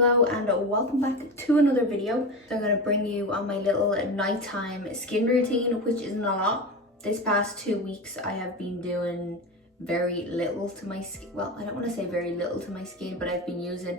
Hello and welcome back to another video. So I'm going to bring you on my little nighttime skin routine, which isn't a lot. This past 2 weeks I have been doing very little to my skin. Well, I don't want to say very little to my skin, but I've been using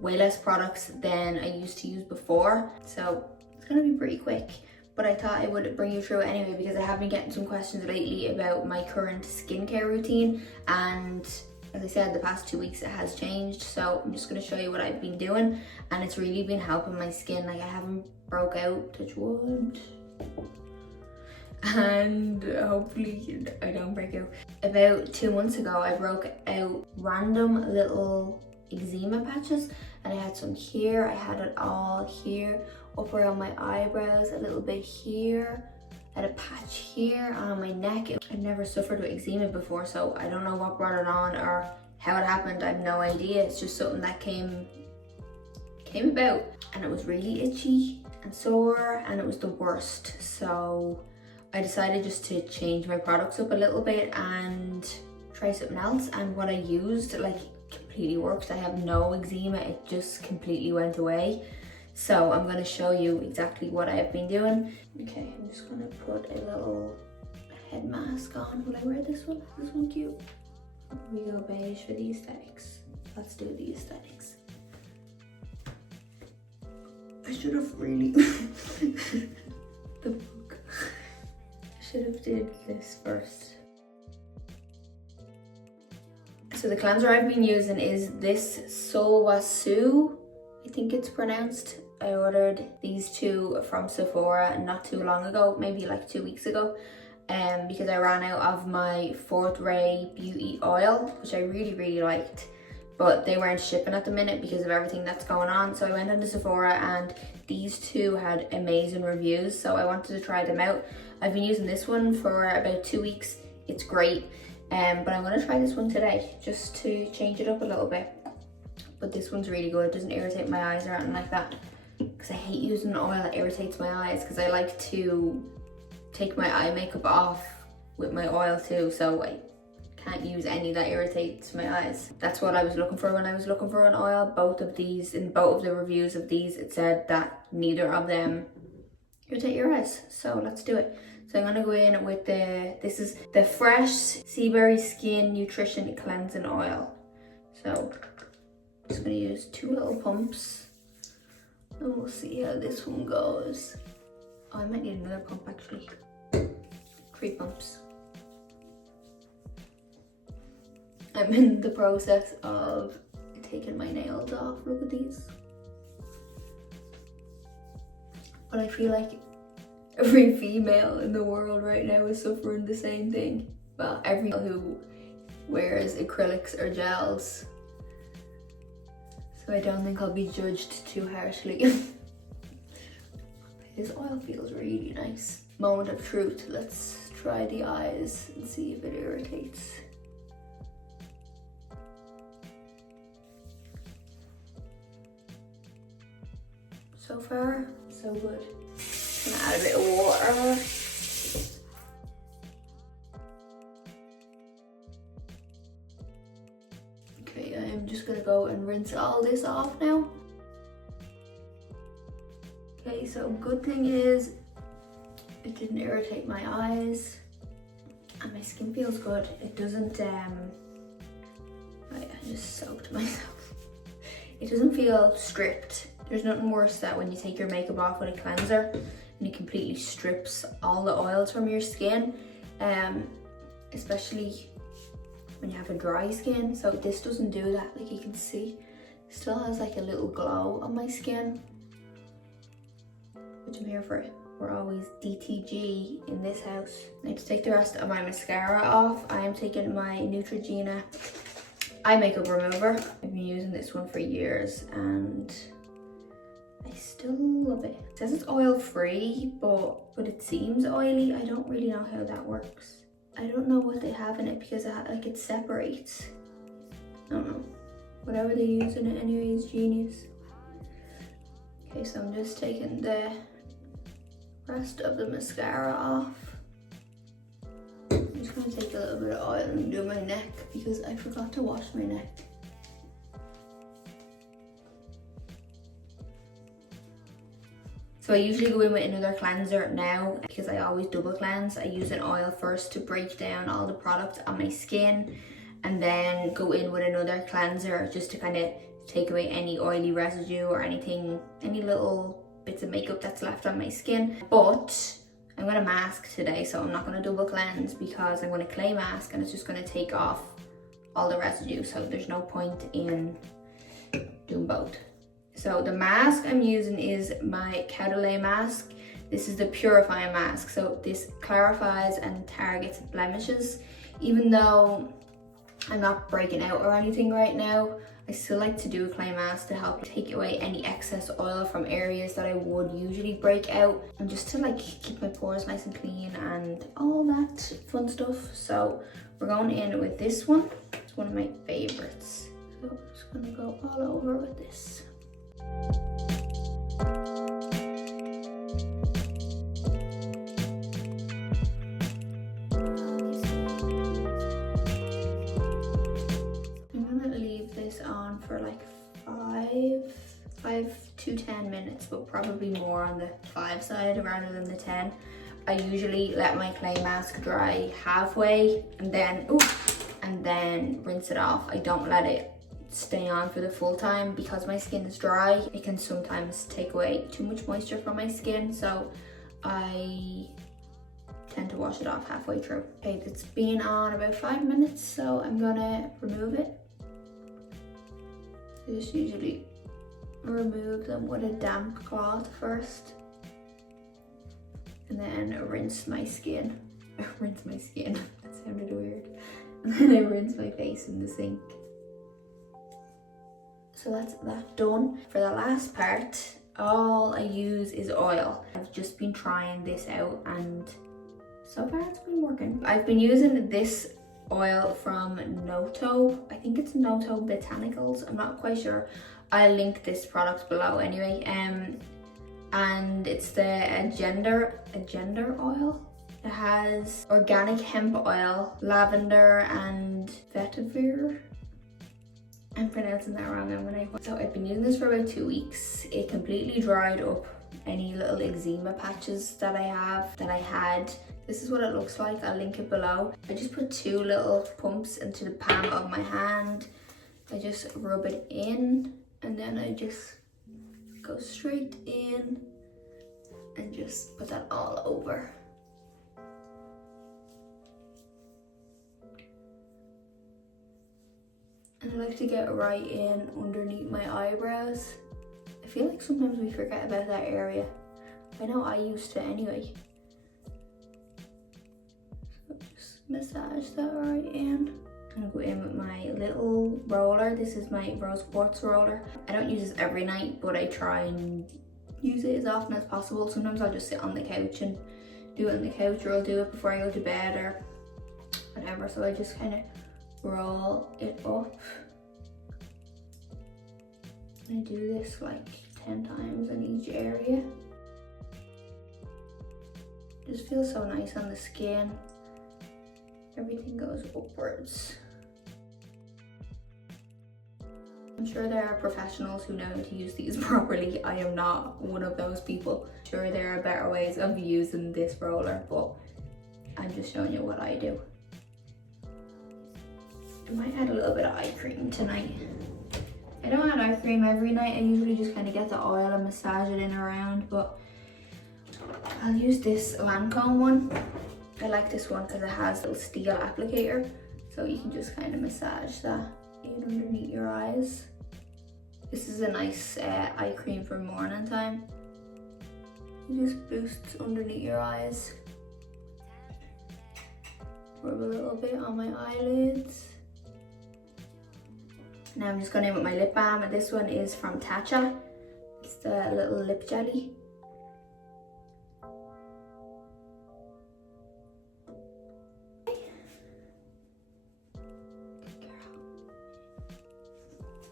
way less products than I used to use before. So it's going to be pretty quick, but I thought I would bring you through it anyway because I have been getting some questions lately about my current skincare routine, and as I said, the past 2 weeks it has changed, so I'm just going to show you what I've been doing, and it's really been helping my skin. Like, I haven't broke out, touch wood, and hopefully I don't break out. About 2 months ago I broke out random little eczema patches, and I had some here, I had it all here, up around my eyebrows, a little bit here, I had a patch here on my neck. I've never suffered with eczema before, so I don't know what brought it on or how it happened. I have no idea. It's just something that came about, and it was really itchy and sore, and it was the worst. So I decided just to change my products up a little bit and try something else, and what I used like completely worked. I have no eczema, it just completely went away. So I'm going to show you exactly what I have been doing. Okay, I'm just going to put a little head mask on. Will I wear this one? Is this one cute? We go beige for the aesthetics. Let's do the aesthetics. I should have really the book. I should have did this first. So the cleanser I've been using is this Solwasu, I think it's pronounced. I ordered these two from Sephora not too long ago, maybe like 2 weeks ago, because I ran out of my Fourth Ray Beauty oil, which I really liked, but they weren't shipping at the minute because of everything that's going on. So I went into Sephora and these two had amazing reviews, so I wanted to try them out. I've been using this one for about 2 weeks. It's great, but I'm going to try this one today just to change it up a little bit. But this one's really good. It doesn't irritate my eyes or anything like that, because I hate using an oil that irritates my eyes, because I like to take my eye makeup off with my oil too, so I can't use any that irritates my eyes. That's what I was looking for when I was looking for an oil. Both of these, in both of the reviews of these, it said that neither of them irritate your eyes, so let's do it. So I'm going to go in with this is the Fresh Seaberry Skin Nutrition Cleansing Oil. So I'm just going to use 2 little pumps, and we'll see how this one goes. Oh, I might need another pump actually. 3 pumps. I'm in the process of taking my nails off. Look at these. But I feel like every female in the world right now is suffering the same thing. Well, every female who wears acrylics or gels. So I don't think I'll be judged too harshly. This oil feels really nice. Moment of truth. Let's try the eyes and see if it irritates. So far, so good. I'm gonna add a bit of water. Okay, I am just gonna go and rinse all this off now. Okay, so good thing is it didn't irritate my eyes, and my skin feels good. It doesn't, I just soaked myself. It doesn't feel stripped. There's nothing worse than when you take your makeup off with a cleanser and it completely strips all the oils from your skin, especially when you have a dry skin. So this doesn't do that. Like, you can see, it still has like a little glow on my skin, which I'm here for. We're always DTG in this house. I need to take the rest of my mascara off. I am taking my Neutrogena eye makeup remover. I've been using this one for years and I still love it. It says it's oil free, but it seems oily. I don't really know how that works. I don't know what they have in it because it separates. I don't know. Whatever they use in it anyway is genius. Okay, so I'm just taking the rest of the mascara off. I'm just going to take a little bit of oil and do my neck because I forgot to wash my neck. So I usually go in with another cleanser now because I always double cleanse. I use an oil first to break down all the product on my skin, and then go in with another cleanser just to kind of take away any oily residue or anything, any little bits of makeup that's left on my skin. But I'm going to mask today, so I'm not going to double cleanse because I'm going to clay mask and it's just going to take off all the residue. So there's no point in doing both. So the mask I'm using is my Caudalie mask. This is the purifying mask. So this clarifies and targets blemishes. Even though I'm not breaking out or anything right now, I still like to do a clay mask to help take away any excess oil from areas that I would usually break out, and just to like keep my pores nice and clean and all that fun stuff. So we're going in with this one. It's one of my favorites. So I'm just gonna go all over with this. For like 5 to 10 minutes, but probably more on the 5 side rather than the 10. I usually let my clay mask dry halfway and then rinse it off. I don't let it stay on for the full time because my skin is dry. It can sometimes take away too much moisture from my skin, so I tend to wash it off halfway through. Okay, it's been on about 5 minutes, so I'm gonna remove it. I just usually remove them with a damp cloth first, and then rinse my skin. Rinse my skin, that sounded weird. And then I rinse my face in the sink. So that's that done. For the last part, all I use is oil. I've just been trying this out and so far it's been working. I've been using this oil from Noto. I think it's Noto Botanicals. I'm not quite sure. I'll link this product below anyway. And it's the Agender oil. It has organic hemp oil, lavender, and vetiver. I'm pronouncing that wrong. So I've been using this for about 2 weeks. It completely dried up any little eczema patches that I had. This is what it looks like. I'll link it below. I just put 2 little pumps into the palm of my hand. I just rub it in, and then I just go straight in and just put that all over. And I like to get right in underneath my eyebrows. I feel like sometimes we forget about that area. I know I used to anyway. Just massage that right in. I'm gonna go in with my little roller. This is my rose quartz roller. I don't use this every night, but I try and use it as often as possible. Sometimes I'll just sit on the couch and do it on the couch, or I'll do it before I go to bed or whatever. So I just kind of roll it up. I do this like 10 times in each area. Just feels so nice on the skin. Everything goes upwards. I'm sure there are professionals who know how to use these properly. I am not one of those people. Sure, there are better ways of using this roller, but I'm just showing you what I do. I might add a little bit of eye cream tonight. I don't add eye cream every night. I usually just kind of get the oil and massage it in around, but I'll use this Lancome one. I like this one because it has a little steel applicator, so you can just kind of massage that in underneath your eyes. This is a nice eye cream for morning time. It just boosts underneath your eyes. Rub a little bit on my eyelids. Now I'm just going in with my lip balm, and this one is from Tatcha. It's the little lip jelly.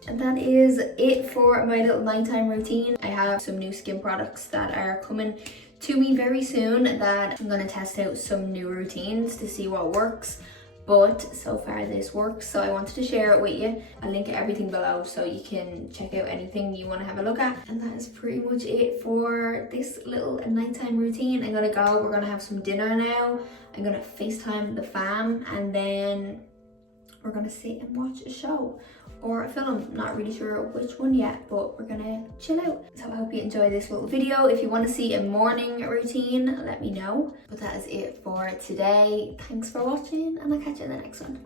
And that is it for my little nighttime routine. I have some new skin products that are coming to me very soon that I'm going to test out some new routines to see what works. but so far this works, so I wanted to share it with you. I'll link everything below so you can check out anything you want to have a look at. And that is pretty much it for this little nighttime routine. I'm gonna go, we're gonna have some dinner now. I'm gonna FaceTime the fam, and then we're gonna sit and watch a show or a film. Not really sure which one yet, but we're gonna chill out. So I hope you enjoy this little video. If you want to see a morning routine, let me know. But that is it for today. Thanks for watching, and I'll catch you in the next one.